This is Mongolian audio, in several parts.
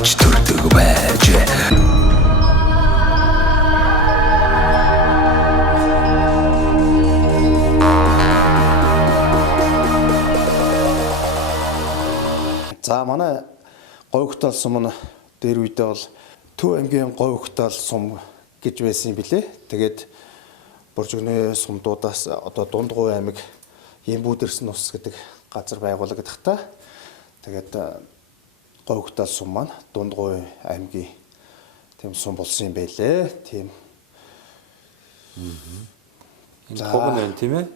авч төрдөг байж. За манай говьхтал сум нь дээр үедээ бол Төв аймгийн говьхтал сум гэж байсан юм билээ. Тэгээд Боржигны сумдуудаас одоо Дундгуй аймаг Ямбүүдэрс нус гэдэг газар байгуулагдахтаа тэгээд говьхтал сум маань Дундгуй аймгийн тийм сум болсон юм байлээ. Тийм. Энэ туг нь тийм ээ.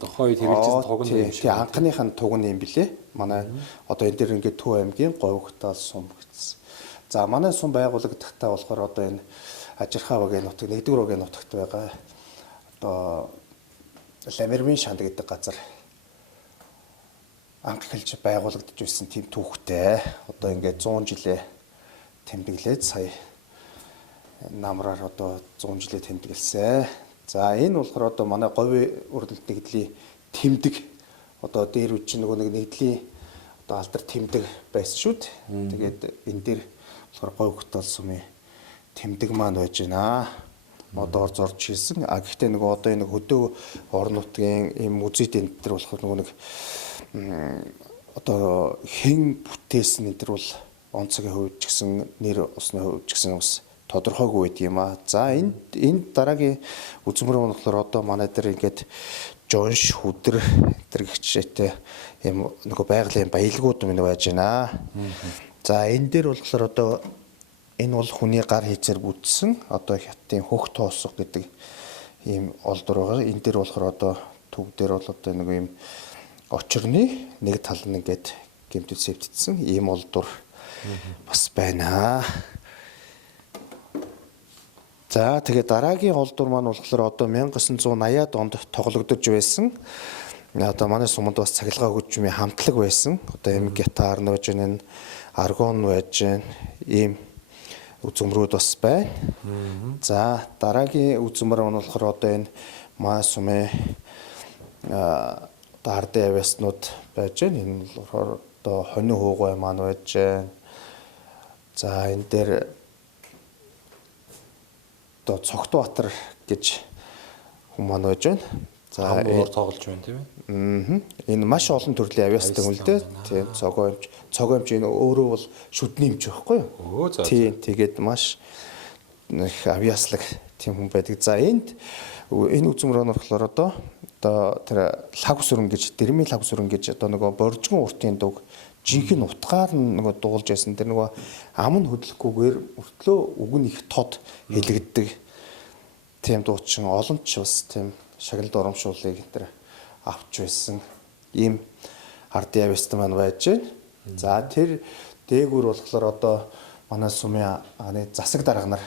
Тухайн үед хэрэгжсэн туг нь юм шиг. Тийм анхных нь туг нь юм билээ. Манай одоо энэ дээр ингээд Төв аймгийн говьхтал сум гэсэн. За манай сум байгуулагдахтаа болохоор одоо энэ Ажирхаа багийн нутаг 1-р багийн нутагт байгаа одоо Ламермийн шанд гэдэг газар анх эхэлж байгуулагдж байсан тийм түүхтэй. Одоо ингээд 100 жилээ тэмдэглээд сая намраар одоо 100 жилээ тэмдэглэсэн. За энэ болохоор одоо манай говийн урдалт нэгдлийн тэмдэг одоо дээр үуч нөгөө нэгдлийн одоо алдар тэмдэг байсан шүү дээ. Тэгээд энэ дээр болохоор говьхтал сумын тэмдэг маань байж байна. Модоор зорж хийсэн. Гэхдээ нөгөө одоо энэ хөдөө орон нутгийн ийм музейд энэ төр болохоор нөгөө нэг одоо хэн бүтээсэн энэ төр бол онцгийн хувьд ч гэсэн нэр усны хувьд ч гэсэн бас тодорхойгүй байд юм аа. За энэ дараагийн үзмэр болохоор одоо манай дээр ингээд жонш хүдэр тэр гихчтэй ийм нөгөө байгалийн баялгууд минь байж байна. За энэ дээр болохоор одоо энэ бол хүний гар хийцээр бүтсэн одоо хятадын хөх тоосго гэдэг ийм олдор байгаа. Энэ дээр болохоор одоо төв дээр бол одоо нэг ийм очирны нэг тал нь ингээд гэмтэд сэвтдсэн ийм олдор бас байна. За тэгээд дараагийн олдор маань болохоор одоо 1980-аад онд тоглогдож байсан. Одоо манай суманд бас цахилгаан хөгжмийн хамтлаг байсан. Одоо ийм гитар нууж байна, аргон байж байна. Ийм үзмрүүд бас байна. За дараагийн үзмэр нь болохоор одоо энэ маа сумын ардын авяаснууд байж байна. Энэ болохоор одоо хонин хуугай маань байж байна. За энэ дээр одоо Цогтбаатар гэж хүн маань байж байна. За хамбуур тоглож байна тийм ээ. Энэ маш олон төрлийн авиастай хүн л дээ. Тийм цогоомж энэ өөрөө бол шүдний юмч байхгүй юу? Тийм тэгээд маш их авиаслаг тийм хүн байдаг. За энэ үзмөр нь болохоор одоо тэр лаг сүрэн гэж дэрмийн лаг сүрэн гэж одоо нөгөө Боржгон уртын дуг жинхэнэ утгаар нөгөө дуулж байсан. Тэр нөгөө ам нь хөдлөхгүйгээр өртлөө үг нь их тод хэлэгддэг. Тийм дуучин олон ч бас тийм шагналд урамшуулыг энэ авч байсан. Ийм ардын авьяастай маань байж байна. За тэр дээгүүр болохоор одоо манай сумын аны засаг дарга нар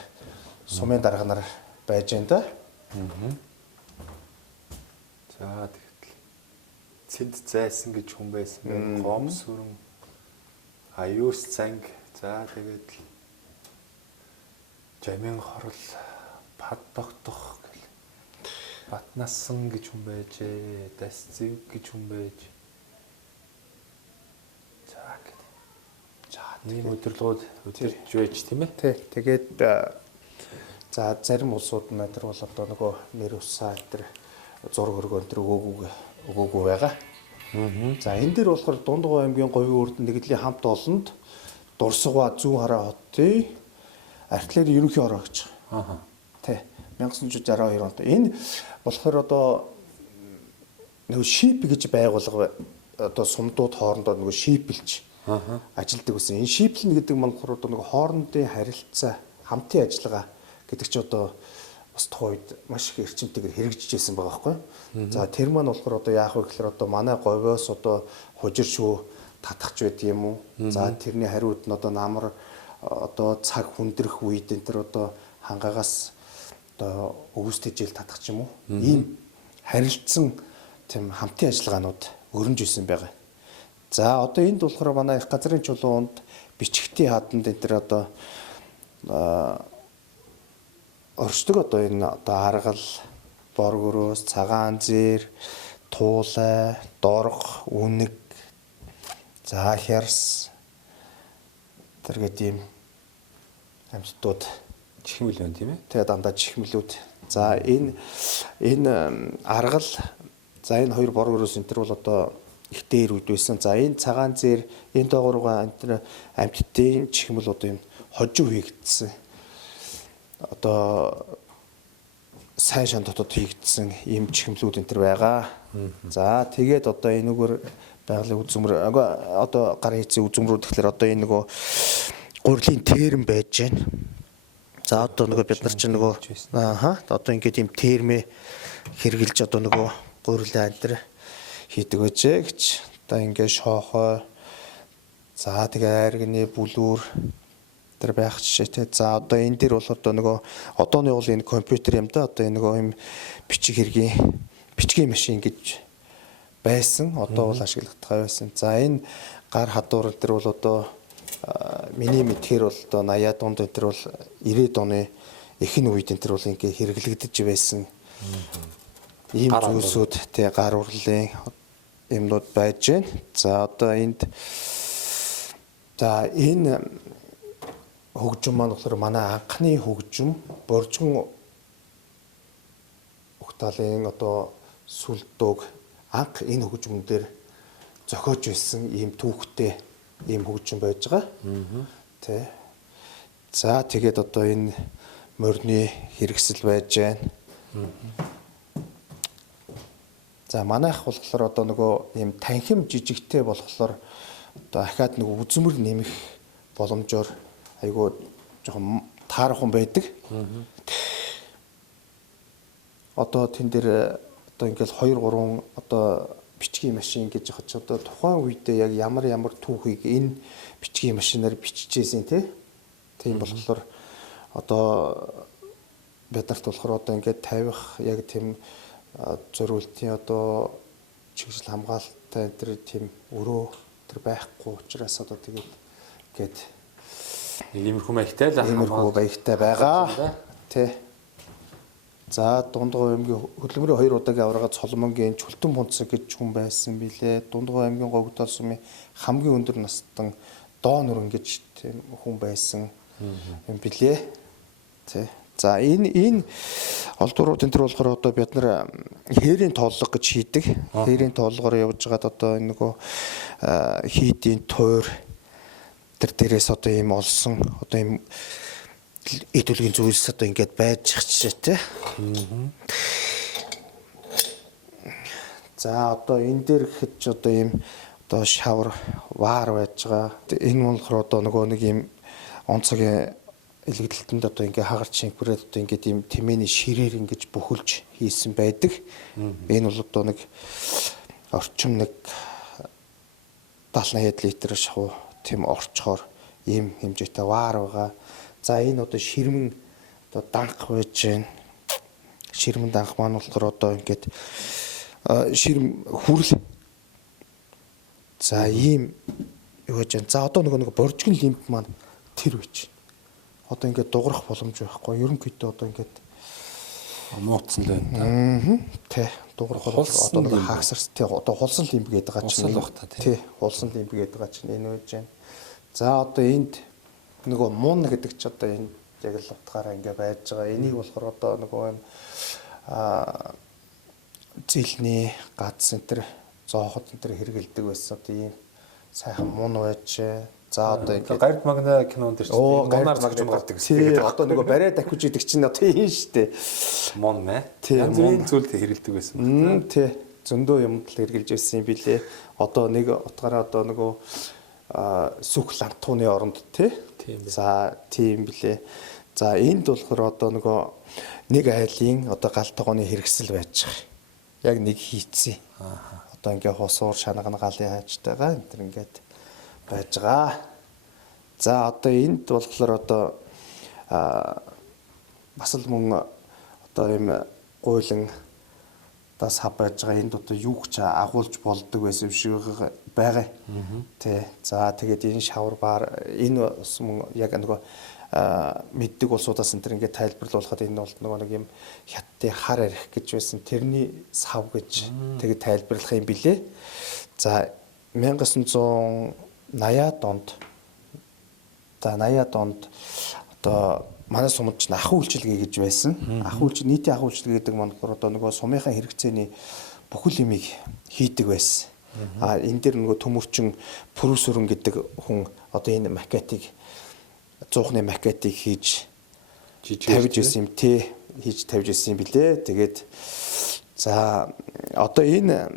сумын дарга нар байж байна да. За тэгтэл цэд зайсан гэж хүн байсан байх. Гом сүрэн аюус цанг за тэгээд жамин хорол пад тогтох гэл Батнасан гэж хүн байжээ. Дас зэв гэж хүн байж. За тийм өдөрлгүүд өдөрж байж тийм ээ. Тий. Тэгээд за зарим улсууд нь тэр бол одоо нөгөө нэр усаа тэр зураг өргөн тэр өгөөгүй байгаа. За энэ дээр болохоор Дундгуй аймгийн говийн урд нэгдлийн хамт олонд Дурсгава зүүн хараа хотын артиллери ерөнхий ороо гэж. Тий. 1962 онд. Энэ болохоор одоо нөгөө шип гэж байгуулга одоо сумдууд хоорондоо нөгөө шипэлж ажилдаг гэсэн. Энэ шиплэн гэдэг маань болохоор одоо нөгөө хоорондын харилцаа хамтын ажиллагаа гэдэг чи одоо бас тухайд маш их эрчимтэйгээр хэрэгжиж байсан байгаа байхгүй. За тэр маань болохоор одоо яах вэ гэхээр одоо манай говьоос одоо хужир шүү татахч байд юм уу. За тэрний хариуд нь одоо намар одоо цаг хүндрэх үед энэ тэр одоо хангаагаас одоо өвөстэй жил татах ч юм уу. Ийм харилцсан тийм хамтын ажиллагаанууд өрнөж исэн байгаа. За одоо энд болохоор манай их газрын чулуунд бичгтийн хаданд энэ төр одоо орчдөг одоо энэ одоо аргал, боргөрөөс, цагаан зэр, туулай, дорх, үнэг, за хярс тэргээд ийм амьтдууд чихмэл байна тийм ээ. тэгээ дандаа чихмэлүүд. За энэ аргал за энэ хоёр боргороос энэ төр бол одоо их дээр үед байсан. За энэ цагаан зэр энэ доогоороо энэ амьтдын чихмэл одоо юм хожуу хийгдсэн. Одоо сайн шан дотоод хийгдсэн ийм чихмлүүд энэ төр байгаа. За тэгээд одоо энэгээр байгалийн үзмэр одоо гар хийцэн үзмрүүд гэхэлэр одоо энэ нөгөө гурилын терм байж байна. За одоо нөгөө бид нар чинь нөгөө одоо ингээд ийм термээ хэрглэж одоо нөгөө гурилын антер хийдэг байжээ гэж. Одоо ингээд шоохой. За тэгээ аргины бүлүүр тэр байх жишээтэй. За одоо энэ дээр бол одоо нөгөө одооны бол энэ компьютер юм да. Одоо энэ нөгөө юм бичгийн машин гэж байсан. Одоо бол ашиглагдах байсан. За энэ гар хадуур дээр бол одоо миний мэдхээр бол одоо 80-аад онд энэ төр бол 90-ад оны ихэнх үед энэ төр бол ингээ хэрэглэгдэж байсан. Ийм зүйлсүүд тий гар урлын юмнууд байж байна. За одоо энд за энэ хөгжим маань болохоор манай анхны хөгжим боржгон ухтаалын одоо сүлдөөг анх энэ хөгжмөн дээр зохиож байсан ийм түүхтэй ийм хөгжим байж байгаа. Тэ. За тэгээд одоо энэ морины хэрэгсэл байж байна. За манайх болохоор одоо нөгөө ийм танхим жижигтэй болохоор одоо ахаад нөгөө үзмэр нэмэх боломжоор айгуу жоохон таархан байдаг. Одоо тэн дээр одоо ингээл 2 3 одоо бичгийн машин гэж яхаж одоо тухайн үедээ яг ямар түүхийг энэ бичгийн машинаар биччихсэн тийм болохоор одоо биднэрт болохоор одоо ингээд тавих яг тийм зориултын одоо чиглэл хамгаалалттай энэ төр тийм өрөө тэр байхгүй учраас одоо тэгээд ингээд иймэрхүү маягтай л иймэрхүү маягтай байгаа тий. За Дундгой аймгийн хөдөлмөрийн 2 удаагийн аварга Цолмонгийн Чүлтэн Бунцаг гэж хүн байсан билээ. Дундгой аймгийн Говьдол сумын хамгийн өндөр настан Доо Нүрэн гэж тийм хүн байсан юм билээ. Тий. За энэ олдурууд энэ төр болохоор одоо бид нар хээрийн тооллого гэж хийдэг. Хээрийн тооллогоор явж байгаад одоо энэ нөгөө хийдийн тойр тэр дээрээс одоо ийм олсон одоо ийм идүүлгийн зүйлс одоо ингээд байж жишээтэй. За одоо энэ дээр гэхэд ч одоо ийм одоо шавар ваар байж байгаа. Энэ болохоор одоо нөгөө нэг ийм онцгийн илэгдэлтэнд одоо ингээ хагарч шингүрээд одоо ингээд ийм тэмээний ширээр ингэж бүхэлж хийсэн байдаг. Энэ бол одоо нэг орчим нэг 70-80 литр шахуу тийм орчхоор ийм хэмжээтэй ваар байгаа. За энэ одоо ширмэн одоо данх байж байна. Ширмэн данх маань болохоор одоо ингээд ширм хүрл. За ийм юу гэж байна. За одоо нэг боржгон лимп маань тэр байж байна. Одоо ингээд дуурах боломж байхгүй. Ерөнхийдөө одоо ингээд нууцсан л байна. Тэ дуурах одоо нэг хаагсарс тий одоо хулсан лимп гэдэг байгаа чинь. Тий хулсан лимп гэдэг байгаа чинь энэ байж байна. За одоо энд нөгөө мун гэдэг ч одоо энэ яг л утгаараа ингээ байж байгаа. Энийг болохоор одоо нөгөө зилний гац центр зоохот центр хэрэгэлдэг байсан. Одоо ийм сайхан мун байж. За одоо ингээ гард магна кинонд дэр чинь мунаар зогсож гардаг. Тэгээд одоо нөгөө барай дахиж идэг чинь одоо ийм штэ. Мун мэ. Янз бүрийн зүйлд хэрэгэлдэг байсан. Тий. Зөндөө юмд л хэрэгжилж байсан юм билээ. Одоо нэг утгаараа одоо нөгөө сүх лантууны оронд тий. За тийм билээ. За энд болохоор одоо нөгөө нэг айлын одоо гал тогооны хэрэгсэл байж байгаа. Яг нэг хийцээ. Одоо ингээ хосуур шанагна галын хайчтайгаа энэ төр ингээд байж байгаа. За одоо энд болохоор одоо бас л мөн одоо юм гуйлан дас хав байж байгаа. Энд одоо юу ч агуулж болдог байсан юм шиг байгаа. Тэ. За тэгээд энэ шавар баар энэ яг нөгөө мэддэг улсуудаас энэ төр ингээд тайлбарлуулахад энэ бол нөгөө нэг юм хятадын хар арх гэж байсан. Тэрний сав гэж тэгээд тайлбарлах юм билээ. За 1980-аад онд За 80-аад онд одоо манай сумд ч ах үйлчилгээ гэж байсан. Ах үйлчилгээ нийтийн ах үйлчилгээ гэдэг маань одоо нөгөө сумынхаа хэрэгцээний бүхэл юмыг хийдэг байсан. Энэ дээр нөгөө төмөрчин Пүрүсүрэн гэдэг хүн одоо энэ макетыг 100-ны макетыг хийж тавьж ирсэн юм тий, хийж тавьж ирсэн юм билээ. Тэгээд за одоо энэ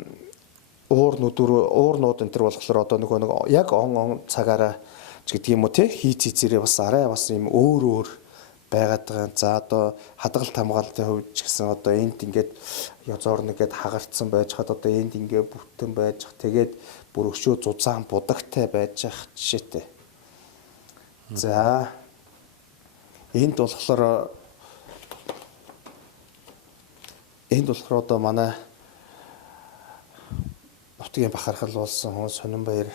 уур нууд энэ төр болохоор одоо нөгөө яг он цагаараа ч гэдэг юм уу тий, хийцээрээ бас арай бас юм өөр байгаад байгаа. За одоо хадгалт хамгаалтын хувьд ч гэсэн одоо энд ингээд язоор нэгэд хагарцсан байж хад одоо энд ингээд бүтэн байж хад тэгээд бүр өшөө зузаан будагтай байж хад жишээтэй. За энд болохоор одоо манай нутгийн бахархал болсон хүн Сонинбаяр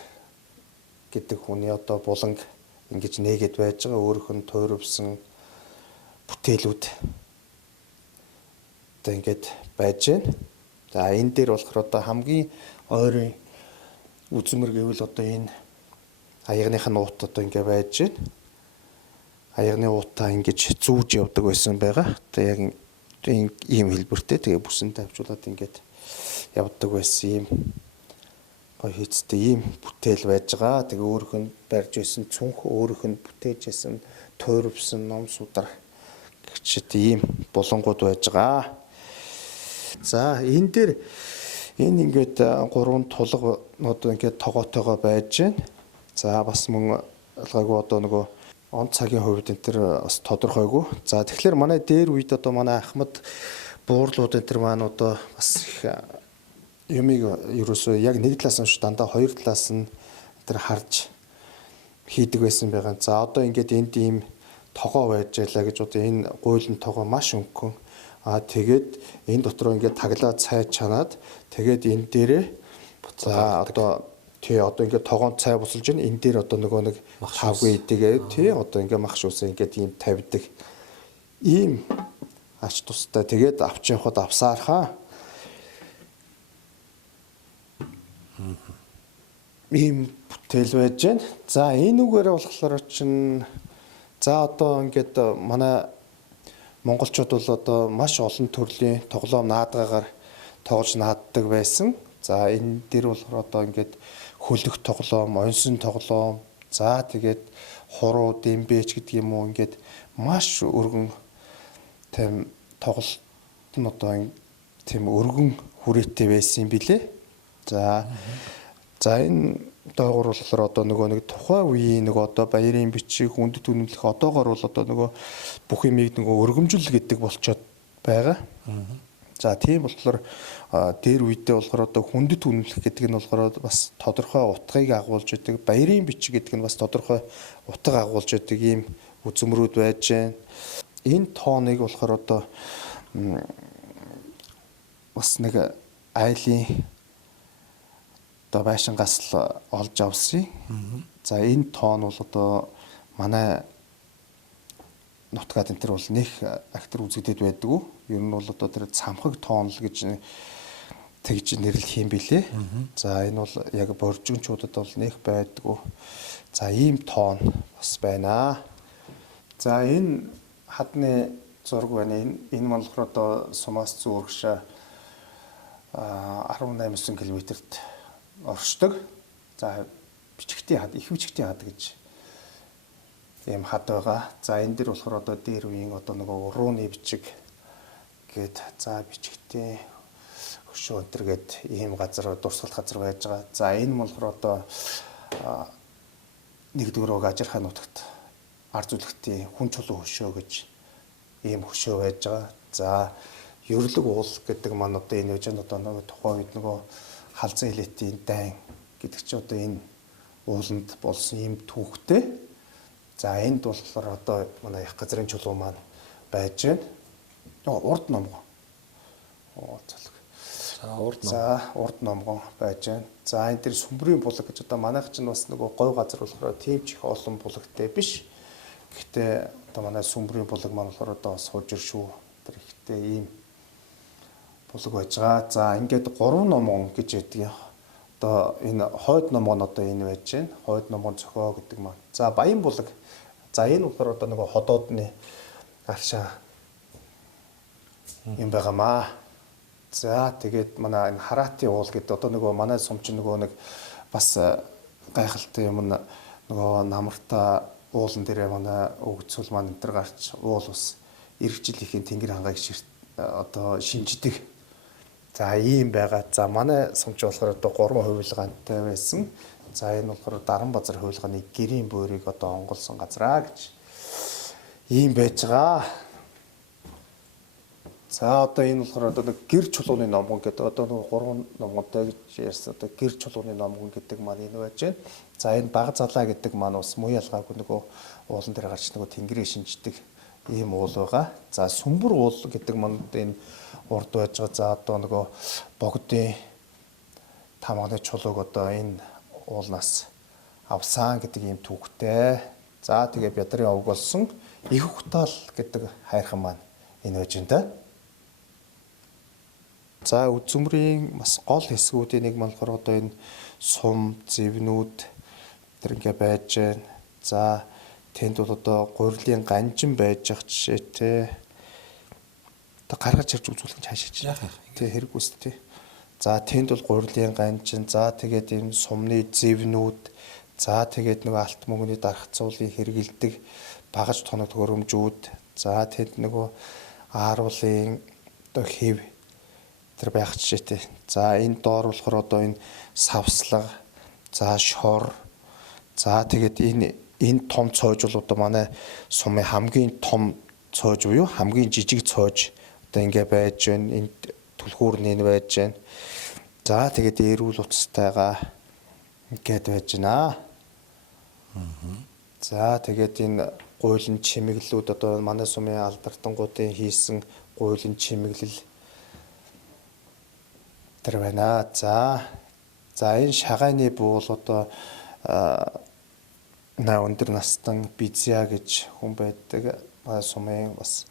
гэдэг хүний одоо буланг ингэж нээгээд байж байгаа, өөрөөх нь туйрвсан бүтээлүүд одоо ингээд байж байна. За энэ дээр болохоор одоо хамгийн ойрын үзмэр гэвэл одоо энэ аягных нь уут одоо ингээд байж байна. Аягны уутаа ингэж зүүж явдаг байсан байгаа. Одоо яг ийм хэлбэртэй тэгээ бүсэн тавьжуулаад ингээд явдаг байсан юм гоё хийцтэй ийм бүтээл байж байгаа. Тэгээ өөрөөх нь барьж байсан цүнх, өөрөөх нь бүтээж байсан туйрвсан ном судар гэчихэд ийм булангууд байж байгаа. За энэ дээр энэ ингээд 3 тулга одоо ингээд тогоотойгоо байж байна. За бас мөн ялгаагүй одоо нөгөө он цагийн хувьд энэ төр бас тодорхойгүй. За тэгэхээр манай дээр үед одоо манай Ахмад буурлууд энэ төр маань одоо бас их юмыг ерөөсөө яг нэг талаас нь дандаа хоёр талаас нь тэр харж хийдэг байсан байгаа. За одоо ингээд энд ийм тогоо байж байлаа гэж одоо энэ гуйлын тогоо маш өнгөн. Тэгээд энэ дотроо ингээд таглаад цай чанаад тэгээд энэ дээрээ за одоо тий одоо ингээд тогоонд цай бусалж байна. Энэ дээр одоо нөгөө нэг тавгүй идэгээ тий одоо ингээд мах шүүсээ ингээд ийм тавьдаг. Ийм ач тустай тэгээд авч явахад авсаархаа. Ийм бүтээл байж байна. За энэ үгээрээ болохоор чинь за одоо ингээд манай монголчууд бол одоо маш олон төрлийн тоглоом наадгаагаар тоглож нааддаг байсан. За энэ дээр болохоор одоо ингээд хөлөх тоглоом, онсын тоглоом, за тэгээд хуруу, дембэч гэдэг юм уу ингээд маш өргөн тийм тоглолт нь одоо тийм өргөн хүрээтэй байсан юм билэ. За энэ доогуур болохоор одоо нөгөө нэг тухайн үеийн нөгөө одоо баярын бичиг, хүндэт үнэмлэх одоогоор бол одоо нөгөө бүх юмыг нөгөө өргөмжл гэдэг болчоод байгаа. За тийм болохоор дээр үедээ болохоор одоо хүндэт үнэмлэх гэдэг нь болохоор бас тодорхой утгыг агуулж байдаг. Баярын бичиг гэдэг нь бас тодорхой утга агуулж байдаг ийм үзмрүүд байж байна. Энэ тооныг болохоор одоо бас нэг айлын одоо байшингаас л олж авсан. За энэ тоон бол одоо манай нутгаад энэ төр бол нэх актер үзэгдээд байдгүй. Ер нь бол одоо тэр цамхаг тоон л гэж тэгж нэрлэх юм билээ. За энэ бол яг боржигчуудад бол нэх байдгүй. За ийм тоон бас байна. За энэ хадны зураг байна. Энэ маань болохоор одоо Сумаас зүүн урагшаа 18 км-т оршдог. За бичгтийн хад, их бичгтийн хад гэж ийм хад байгаа. За энэ дэр болохоор одоо дээр үеийн одоо нөгөө урууны бичиг гээд за бичгтийн хөшөө өнтер гээд ийм газар, дурсгалт газар байж байгаа. За энэ болохоор одоо нэгдүгээр ажирхай нутагт ард зүлэгтийн хүн чулуу хөшөө гэж ийм хөшөө байж байгаа. За ёрлог уул гэдэг маань одоо энэ үеийн одоо нөгөө тухайн үед нөгөө халзан хилэтийн дайн гэдэг чи одоо энэ ууланд болсон юм түүхтэй. За энд болохоор одоо манай их газрын чулуу маань байж байна. Урд номгоо. За урд номгоо байж байна. За энэ дээр сүмбрийн булаг гэж одоо манайх чинь бас нөгөө говь газар болохоор тийм ч их олон булагтай биш. Гэхдээ одоо манай сүмбрийн булаг маань болохоор одоо суужир шүү. Тэр ихтэй ийм булаг байж байгаа. За ингээд 3 номгоо гэж яддаг. одоо энэ хойд номгон одоо энэ байж байна. Хойд номгон цохоо гэдэг маань. За Баян булаг. За энэ болохоор одоо нөгөө ходоодны аршаа юм байгаамаа. За тэгээд манай энэ хараатын уул гэдэг одоо нөгөө манай сумч нөгөө нэг бас гайхалтай юм нөгөө намартаа уулан дээрээ манай өгцөл маань энэ төр гарч уул ус эргэжил ихийн тэнгэр хангааг одоо шинждэг. За ийм байгаа. За манай сумч болохоор одоо 3 хувилгаантай байсан. За энэ болохоор Даран базар хувилгааны гэрийн бөөрийг одоо онголсон газраа гэж ийм байж байгаа. За одоо энэ болохоор одоо нэг гэр чулууны номгон гэдэг одоо нэг 3 номгонтой гэж ярьсан. Одоо гэр чулууны номгон гэдэг маань энэ байж байна. За энэ баг залаа гэдэг маань бас муу ялгаагүй нөгөө уулан дээр гарч нөгөө тэнгэрээ шинждэг ийм уул байгаа. За сүмбэр уул гэдэг маань энэ урд байж байгаа. За одоо нөгөө богдын тамганы чулууг одоо энэ уулнаас авсан гэдэг ийм түүхтэй. За тэгээ бядрын овг болсон их хутаал гэдэг хайрхан маань энэ байж энэ. За үзмрийн бас гол хэсгүүдийн нэг болохоор одоо энэ сум, зэвнүүд тэр ингээ байж байна. За тэнд бол одоо гурилын ганжин байж ах жишээтэй. Одоо гаргаж ирж үзүүлэх нь хаашаач. Тэ хэрэг үст тий. За тэнд бол гурилын ганжин, за тэгээд энэ сумны зэвнүүд, за тэгээд нөгөө алт мөнгөний дарах цуулын хэрэгэлдэг багаж тоног төхөөрөмжүүд, за тэнд нөгөө ааруулын одоо хэв тэр байх жишээтэй. За энэ доор болохоор одоо энэ савслага, за шор, за тэгээд энэ том цоож бол одоо манай сумын хамгийн том цоож буюу хамгийн жижиг цоож одоо ингээ байж байна. Энд түлхүүрний байж байна. За тэгээд эрүүл уцтайгаа ингээд байж байна. За тэгээд энэ гуйлын чимэглэлүүд одоо манай сумын алдартангуудын хийсэн гуйлын чимэглэл тэр байна. За энэ шагааны буул одоо өндөр настан Бизя гэж хүн байдаг. Манай сумын бас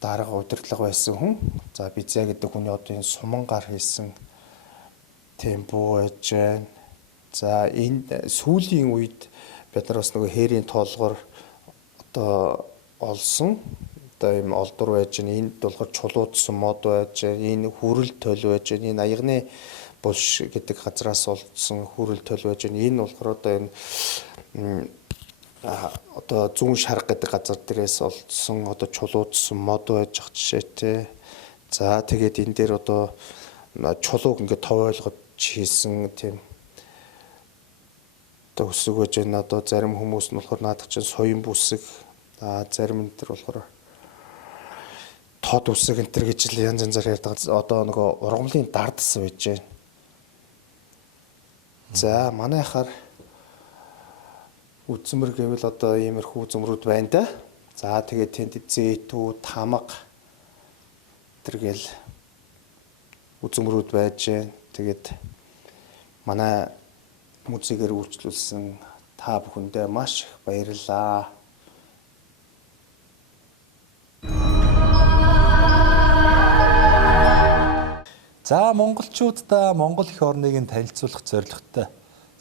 дарга удирдлага байсан хүн. За Бизя гэдэг хүний одоо энэ суман гар хийсэн тийм буу байж байна. За энэ сүүлийн үед бид нар бас нөгөө хээрийн тоолгоор одоо олсон. Одоо ийм олдор байж байна. Энд болохоор чулуудсан мод байж байна. Энэ хүрэл тойл байж байна. Энэ аягны булш гэдэг газраас олдсон хүрэл тойл байж байна. Энэ болохоор одоо энэ одоо зүүн шарга гэдэг газар дээрээс олдсон одоо чулуудсан мод байж ах жишээтэй. За тэгээд энэ дээр одоо чулууг ингээд тов ойлгож хийсэн тийм одоо үсэг байж байна. Одоо зарим хүмүүс нь болохоор наадах чинь соён бүсэг, зарим нь тэр болохоор тод үсэг энэ төр гэж янз янзаар ярьдаг. Одоо нөгөө ургамлын дардс байж байна. За манайхаар үзмэр гэвэл одоо иймэрхүү үзмрүүд байна да. За тэгээд тэнд зэйтүү, тамга тэргээл үзмрүүд байж байна. Тэгээд манай музейгээр үйлчлүүлсэн та бүхэндээ маш их баярлалаа. За монголчуудаа Монгол эх орныг нь танилцуулах зорилготой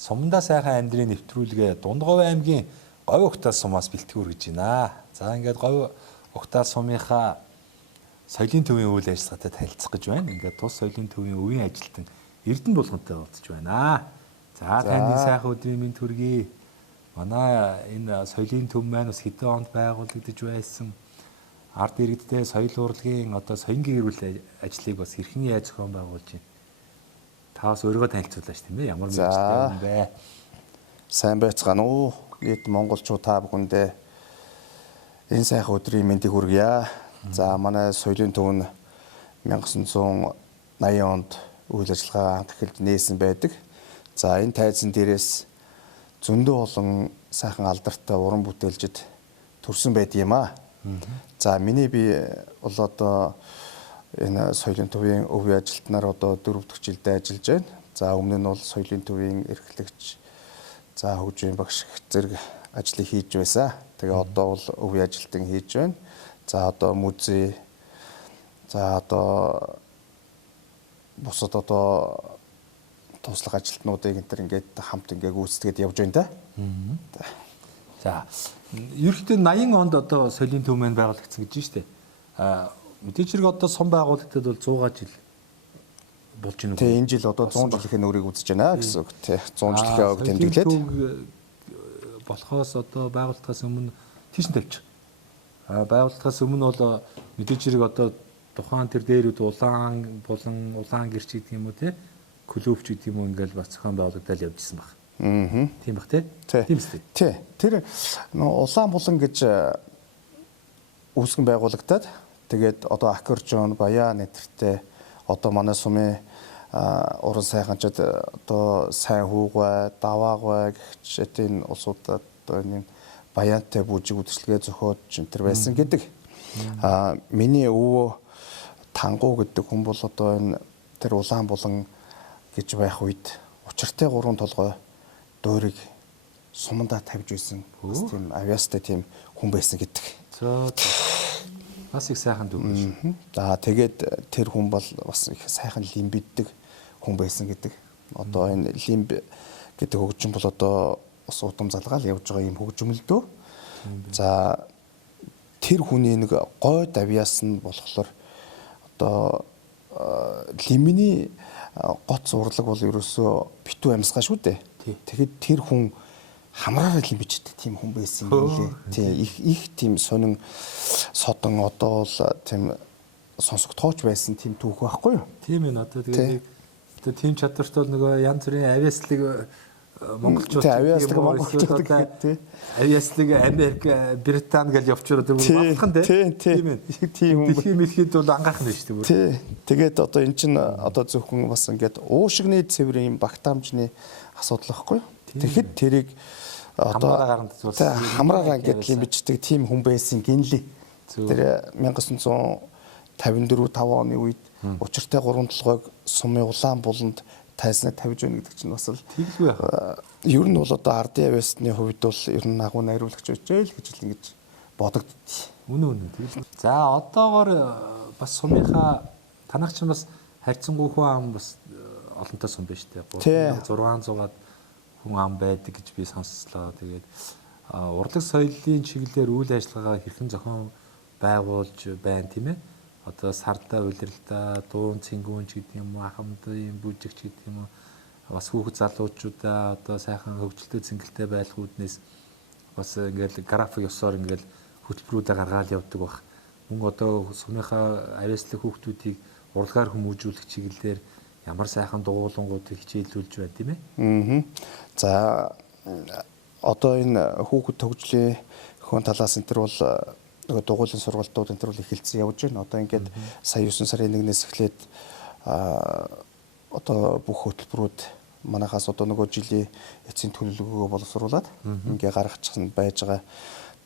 Сумдаа сайхан амьдрын нэвтрүүлгээ Дундгов аймгийн Говь Угтаа сумаас бэлтгэр гэж байна. За ингээд Говь Угтаа сумынхаа соёлын төвийн үйл ажиллагаатай танилцах гэж байна. Ингээд тус соёлын төвийн үеийн ажилтан Эрдэнэ булгантай уулзч байна. За таны сайхан өдрийн мэнд хүргэе. Манай энэ соёлын төв маань бас хэдэн онд байгуулагдаж байсан. Ард иргэдтэй соёл урлагийн одоо соён гэр бүл ажлыг бас хэрхэн яаж зохион байгуулж байна. Та бас өөрийгөө танилцуулаач тийм ээ. Ямар мэдрэмжтэй юм бэ? Сайн байцгаана уу? Нийт монголчууд та бүхэндээ энэ сайхан өдрийн мэндийг хүргье. За манай соёлын төв нь 1980 онд үйл ажиллагаа анх эхэлж нээсэн байдаг. За энэ тайзан дээрээс зөндөө олон сайхан алдартай уран бүтээлчд төрсэн байд юм аа. За миний би бол одоо энэ соёлын төвийн өвийн ажилтнаар одоо 4 дахь жилдээ ажиллаж байна. За өмнө нь бол соёлын төвийн эрхлэгч, за хөгжлийн багш зэрэг ажлыг хийж байсан. Тэгээ одоо бол өвийн ажилтан хийж байна. За одоо музей, за одоо бусад одоо туслах ажилтнуудыг энэ төр ингээд хамт ингээд гүйцэтгээд явж байна да. За ерөнхийдөө 80 онд одоо соёлын төв маань байгуулагдсан гэж байна шүү дээ. Мэдээж хэрэг одоо сум байгуулагдаад бол 100 жил болж байна уу? Тэгээ энэ жил одоо 100 жилийн өрийг үзэж байна гэсэн үг тий. 100 жилийн өг тэмдэглээд болохоос одоо байгууллагаас өмнө тийш нь тавьчих. Байгууллагаас өмнө бол мэдээж хэрэг одоо тухайн тэр дээрүүд улаан гэрч гэдэг юм уу те клубч гэдэг юм уу ингээл бас зохион байгуулагдал явжсэн баг. Тийм бах те. Тийм үстэй. Тий. Тэр улаан булан гэж үүсгэн байгуулагдаад тэгээд одоо аккордеон баяа нэтэртэй одоо манай сумын уран сайханчид одоо сайн хүүгай, даваагай гэх энэ улсуудад одоо энэ баяантай бүжиг үйлчлэгээ зохиож энэ байсан гэдэг. Миний өвөө Тангуу гэдэг хүн бол одоо энэ тэр улаан булан гэж байх үед учиртай 3 толгой дуурийг сумандаа тавьж байсан. Бас тийм авьяастай тийм хүн байсан гэдэг. Бас их сайхан дүү биш. За тэгээд тэр хүн бол бас их сайхан лимбиддэг хүн байсан гэдэг. Одоо энэ лимб гэдэг хөгжим бол одоо бас удам залгаал явж байгаа юм хөгжим л дөө. За тэр хүний нэг гой давьяас нь болохоор одоо лимний гоц урлаг бол ерөөсөө битүү амьсгаа шүү дээ. Тэгэхэд тэр хүн хамраараа лимбижтэй тийм хүн байсан юм лээ. Тий их тийм сонин содон одоо бол тийм сонсогдооч байсан тийм түүх байхгүй юу? Тийм ээ одоо тэгээд тийм чадварт бол нөгөө янз бүрийн авиаслыг монголчууд авиаслыг Америк, Британи гэж явчраад батлах нь тийм ээ. Тийм дэлхийн мэлхийд бол ангаах нь шүү дээ. Тэгээд одоо эн чинь одоо зөвхөн бас ингээд уушигны цэврийн багтаамжны асуудал байхгүй юу? Тэгэхэд тэрийг одоо хамраараа ингээд лимбиждэг тийм хүн байсан гинли. Тэр 1954-5 оны үед учиртай 3 толгойг сумын улаан буланд тайснаа тавьж байна гэдэг чинь бас л ер нь бол одоо ардын авиасны хувьд бол ер нь агуу найруулагч өжөөл гэж л ингэж бодогддээ. Үнэн. За одоогоор бас сумынхаа танах чинь бас харьцангуй хүн ам бас олонтой сум байна шүү дээ. 600-аад хүн ам байдаг гэж би сонслоо. Тэгээд урлаг соёлын чиглэлээр үйл ажиллагаа хэрхэн зохион байгуулж байна тийм ээ. Одоо сардаа улиралдаа дуун цэнгүүн ч гэдэг юм уу ахмадын бүжигч гэдэг юм уу бас хүүхэд залуучуудаа одоо сайхан хөгжилтэй цэнгэлтэй байлгууднээс бас ингээл график ёсоор ингээл хөтөлбөрүүдэ гаргаад явдаг баг. Мөн одоо сумынхаа авиаслаг хүүхдүүдийг урлагаар хүмүүжүүлэх чиглэлээр ямар сайхан дугуулангуудыг хичээлүүлж байна тийм ээ. За одоо энэ хүүхэд хөгжлийн хөн талаас энэ төр бол нөгөө дугуулын сургалтууд энэ төр бол эхэлсэн явж байна. Одоо ингээд сая 9 сарын 1-ээс эхлээд одоо бүх хөтөлбөрүүд манайхаас одоо нөгөө жилийн эцсийн төлөвлөгөөгөө боловсруулад ингээ гаргачихсан байж байгаа.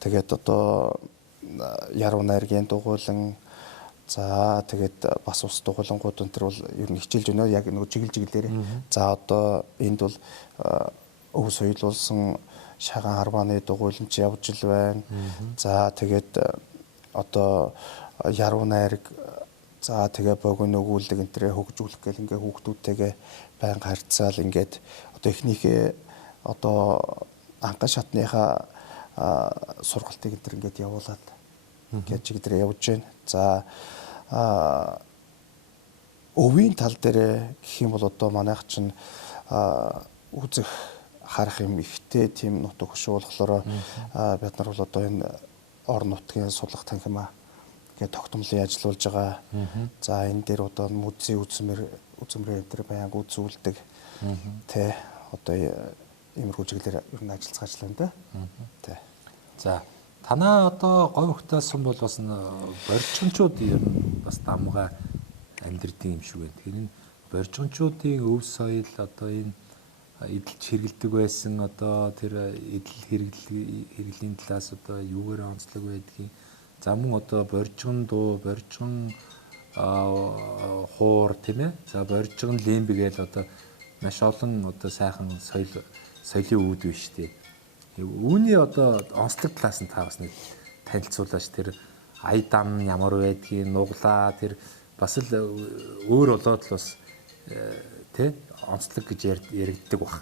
Тэгээд одоо яруу найргийн дугуулан за тэгээд бас ус дугуулангууд энэ төр бол ер нь хичээлж байна. Яг нөгөө чиглэлээр. За одоо энд бол өв соёлуулсан шаган харвааны дугуйланч явж ил байна. За тэгээд одоо яруу найраг за тэгээ богино өгүүлэг энэ төрөө хөгжүүлэх гэл ингээ хүүхдүүдтэйгээ байнга харьцаал ингээд одоо эхнийхээ одоо анхан шатныхаа сургалтыг энэ төр ингээд явуулаад ингээд чиглэлээр явж байна. За өвийн тал дээр гэх юм бол одоо манайх чинь үзэх харах юм ихтэй тийм нутаг хөшөө болохоор бид нар бол одоо энэ орон нутгийн судлах танхимаа ингээд тогтмолын ажиллаулж байгаа. За энэ дээр одоо музейн үзмэр энэ төр байнга үзүүлдэг. Тэ одоо иймэрхүү чиглэлээр ер нь ажиллаж байна да. Тэ. За танаа одоо говьхтаа сум бол бас боржгончууд ер нь бас дамгаа амьдрдсан юм шиг байна. Тэгэхээр энэ боржгончуудын өв соёл одоо энэ эдэлж хэрэгэлдэг байсан одоо тэр эдэл хэрэглийн талаас одоо юугаар онцлог байдгийг за мөн одоо боржгон дуу боржгон хуур тийм ээ за боржгон лимб гээл одоо маш олон одоо сайхан соёлын үүд байна шүү дээ. Үүний одоо онцлог талаас нь та бас нэг танилцуулаач тэр аядан ямар байдгийг нуглаа тэр бас л өөр болоод л бас тий онцлог гэж яригддаг баг.